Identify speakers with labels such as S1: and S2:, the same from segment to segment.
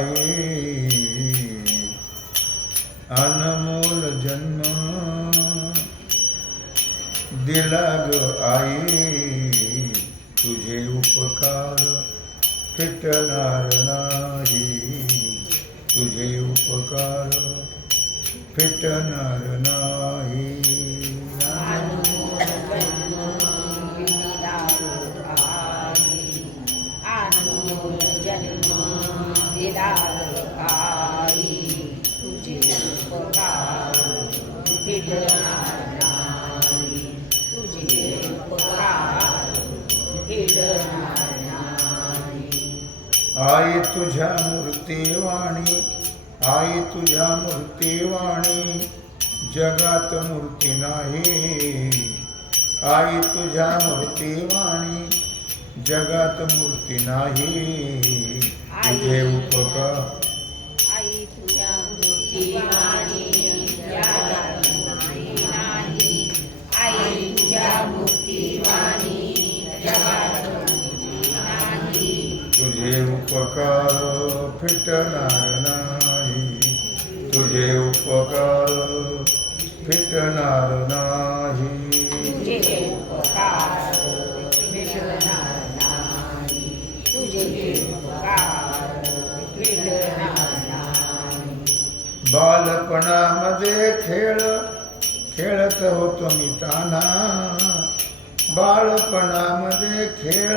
S1: आए
S2: अनमोल जन्म दिला ग आए तुझे उपकार फिटणार नाही। तुझे उपकार फिटणार नाही। आई तुझ्या मूर्तीवाणी आई तुझ्या मूर्तीवाणी जगात मूर्ती नाही. आई तुझ्या मूर्तीवाणी जगात मूर्ती नाही. तुझे उपकार.
S1: आई तुझ्या मूर्तीवाणी
S2: उपकार फिटणार नाही तुझे उपकार फिटणार नाही बालपणामध्ये खेळ खेळत होतो मी ताना. बालपणामध्ये खेळ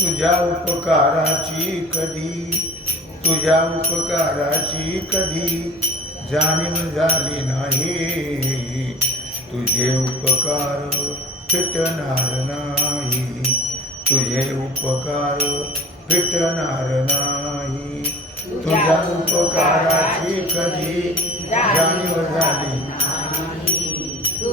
S2: तुझ्या उपकाराची कधी? तुझ्या उपकाराची कधी? जाणीव झाली नाही. तुझे उपकार फिटणार नाही. तुझे उपकार फिटणार नाही. तुझ्या उपकाराची कधी? जाणीव झाली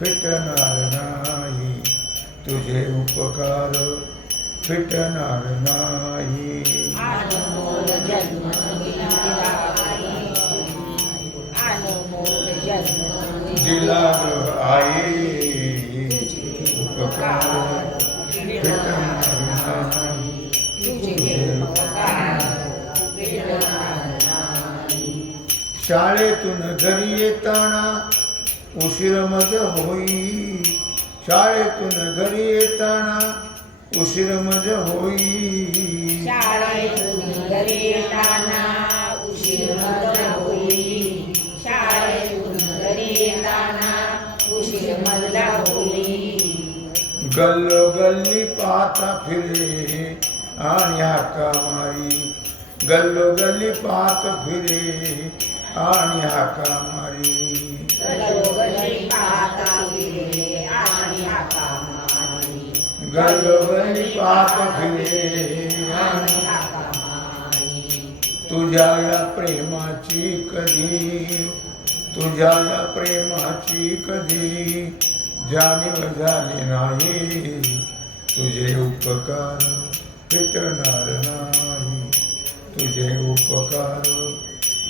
S2: फिटणार नाही
S1: तुझे उपकार।
S2: फिटणार नाही
S1: दिला
S2: आई उपकार। फिटणार नाही
S1: तुझे उपकार।
S2: शाळेतून घरी येताना उशीर मज होई शाळेतून घरी मज
S1: घरी येताना उशीर मज होई
S2: गल्लो गल्ली पाहता फिरे आणि हाका मारी मारी
S1: गलोगली पाहता फिरे आणि हाका मारी
S2: गल्लोगल्ली पाप फिरे आणि तुझ्या या प्रेमाची कधी? तुझ्या या प्रेमाची कधी? जाणीव झाली नाही. तुझे उपकार फिटणार नाही. तुझे उपकार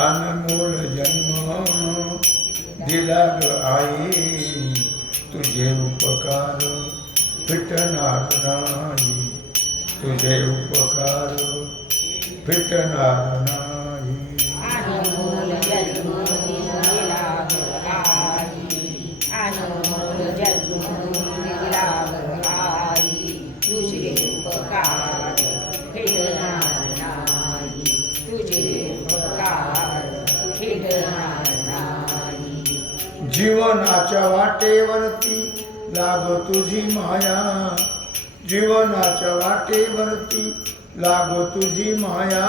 S2: अनमोल जन्म। दिलाग आई तुझे उपकार फिटनाथ नाई तुझे उपकार फिटनार लाग तुझी माया. जीवनाच्या वाटेवरती लाग तुझी माया.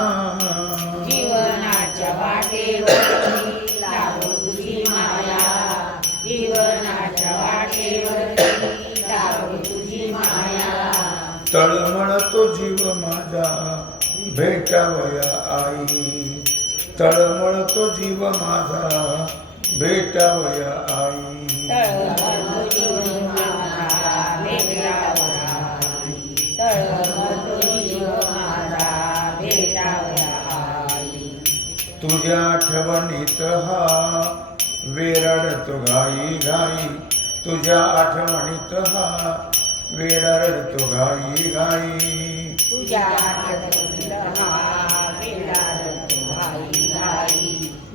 S1: जीवनाच्या वाटेवरती लागो तुझी माया. जीवनाच्या वाटेवरती लागो तुझी माया.
S2: तळमळतो जीव माझा भेटावया आई. तळमळतो जीव माझा भेटावया आई. तुझ्या आठवणीत हा वेरडतो घाई घाई तुझ्या आठवणीत हा वेरडतो घाई घाई.
S1: तुझ्या आठवणीत हा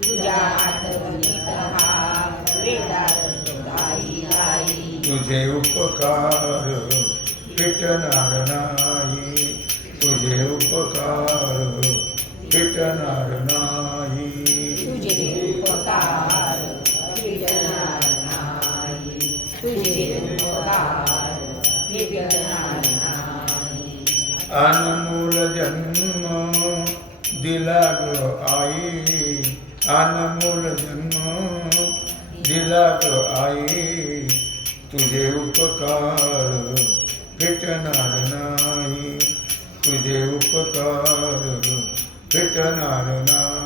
S1: तुझ्या आठवणीत हा वेडारतो भाई भाई
S2: तुझे उपकार फिटणार नाही तुझे उपकार फिटणार नाही
S1: ਅਨਮੋਲ ਜਨਮ ਦਿਲਗ ਆਈ ਅਨਮੋਲ ਜਨਮ ਦਿਲਗ
S2: ਆਈ ਤੁਝੇ ਉਪਕਾਰ ਫਿਟ ਨਾਰਨਾਈ ਤੁਝੇ ਉਪਕਾਰ ਫਿਟ ਨਾਰਨਾਈ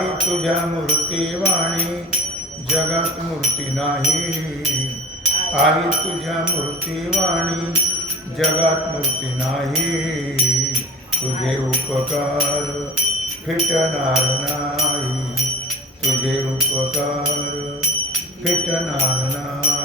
S2: आई तुझ्या मूर्तीवाणी जगत मूर्ती नाही। आई तुझ्या मूर्तीवाणी जगत मूर्ती नाही। तुझे उपकार फिटणार नाही। तुझे उपकार फिटणार नाही।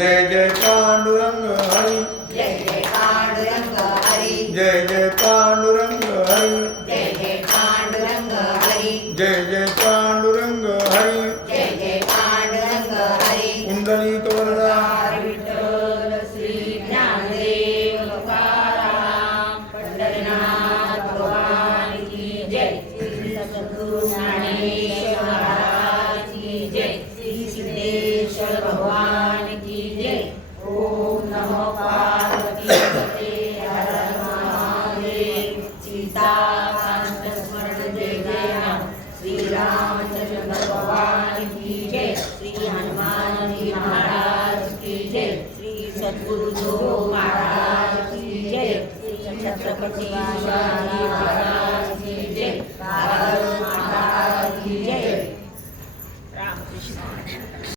S2: जय जय पांडुरंग
S1: ปฏิวานานิปนา